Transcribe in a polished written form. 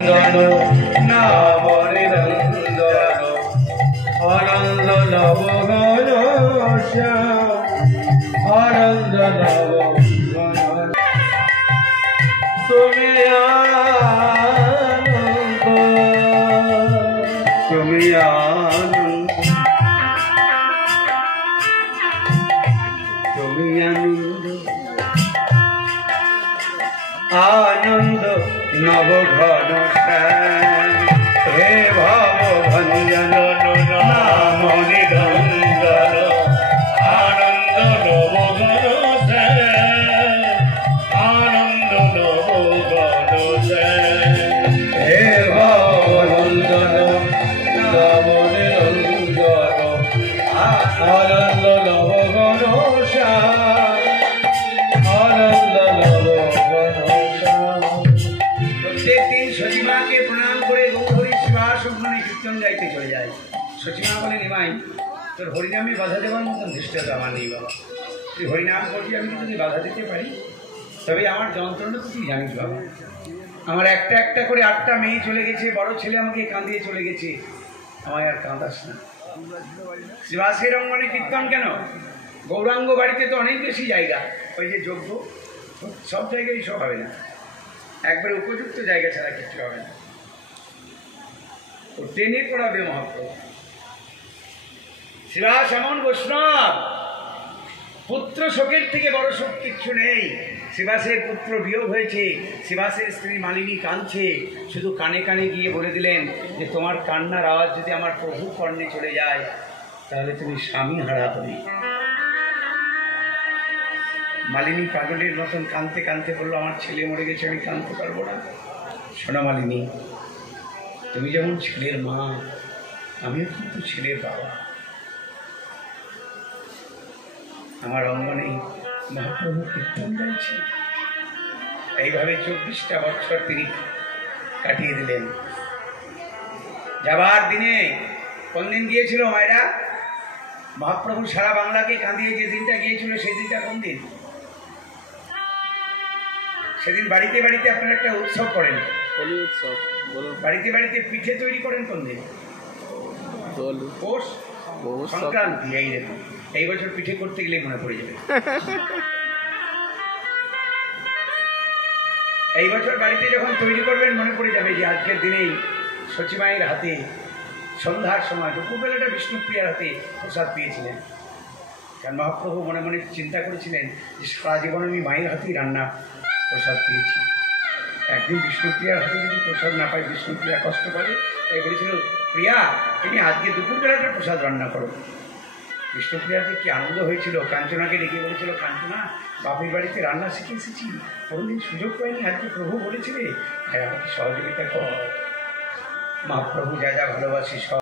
আনন্দ নব আনন্দ নব তুমি আনন্দ তুমি আনন্দ তুমি আনন্দ আনন্দ নব ঘন হে ভব ভঞ্জন নাম নিরঞ্জন আনন্দ নব ঘন আনন্দ নব ঘন হে ভব ভঞ্জন নাম নিরঞ্জন আনন্দ নব ঘন আনন্দ নব প্রত্যেক দিন সচিমাকে প্রণাম করে গৌরহরি শিবা সুব্রমণী কীর্তন গাইতে চলে যায়। সচিমা বলে, নিমাই তোর হরিনামে বাধা দেওয়ার মতন ধৃষ্টতা আমার নেই বাবা। তুই হরিনাম করবি, আমি তো যদি বাধা দিতে পারি, তবে আমার যন্ত্রণা তো তুই জানিস বাবা। আমার একটা একটা করে 8টা মেয়ে চলে গেছে, বড় ছেলে আমাকে কাঁদিয়ে চলে গেছে, আমায় আর কাঁদাস না। শিবাসের অঙ্গনে কীর্তন কেন? গৌরাঙ্গ বাড়িতে তো অনেক বেশি জায়গা, ওই যে যজ্ঞ সব জায়গায় সব হবে না, একবারে উপযুক্ত জায়গা ছাড়া কিছু হবে না। ও টেনে পড়াবে মহাপ্রভু। শিবাস এমন বৈষ্ণব, পুত্র শোকের থেকে বড় শোক কিচ্ছু নেই। শিবাসের পুত্র বিয়োগ হয়েছে, শিবাসের স্ত্রী মালিনী কাঁদছে, শুধু কানে কানে গিয়ে বলে দিলেন যে তোমার কান্নার আওয়াজ যদি আমার প্রভুর কর্ণে চলে যায় তাহলে তুমি স্বামী হারা হবে। মালিনী পাগলের মতন কাঁদতে কাঁদতে বললো, আমার ছেলে মরে গেছে, আমি কাঁদতে পারবো না। শোনো মালিনী, তুমি যেমন ছেলের মা, আমিও কিন্তু ছেলের বাবা। আমার অঙ্গনে মহাপ্রভু কীর্তন গাইছি। এইভাবে 24টা বছর তিনি কাটিয়ে দিলেন। যাবার দিনে কোন দিন গিয়েছিল মায়েরা? মহাপ্রভু সারা বাংলাকে কাঁদিয়ে যে দিনটা গিয়েছিল সেই দিনটা কোন দিন? সেদিন বাড়িতে বাড়িতে আপনারা একটা উৎসব করেন, হোলি উৎসব। বাড়িতে বাড়িতে পিঠে তৈরি করেন কোন দিন? পৌষ সংক্রান্তি। এই দেখুন, এই বছর পিঠে করতে গেলে মনে পড়ে যাবে। এই বছর বাড়িতে যখন তৈরি করবেন মনে পড়ে যাবে যে আজকের দিনেই সচিমায়ের হাতে সন্ধ্যার সময় দুপুরবেলাটা বিষ্ণুপ্রিয়ার হাতে প্রসাদ পেয়েছিলেন। কারণ মহাপ্রভু মনে মনে চিন্তা করেছিলেন যে সারা জীবন আমি মায়ের হাতেই রান্না প্রসাদ পেয়েছি, একদিন বিষ্ণুপ্রিয়ার হাতে যদি প্রসাদ না পাই বিষ্ণুপ্রিয়া কষ্ট করে, তাই বলেছিল প্রিয়া তুমি আজকে দুপুরবেলাটা প্রসাদ রান্না করো। বিষ্ণুপ্রিয়াতে কি আনন্দ হয়েছিল, কাঞ্চনাকে ডেকে বলেছিল, কাঞ্চনা বাপের বাড়িতে রান্না শিখে এসেছি, কোনোদিন সুযোগ পাইনি, আজকে প্রভু বলেছিলে, আর আমাকে সহযোগিতা কর। মহাপ্রভু যা যা ভালোবাসি সব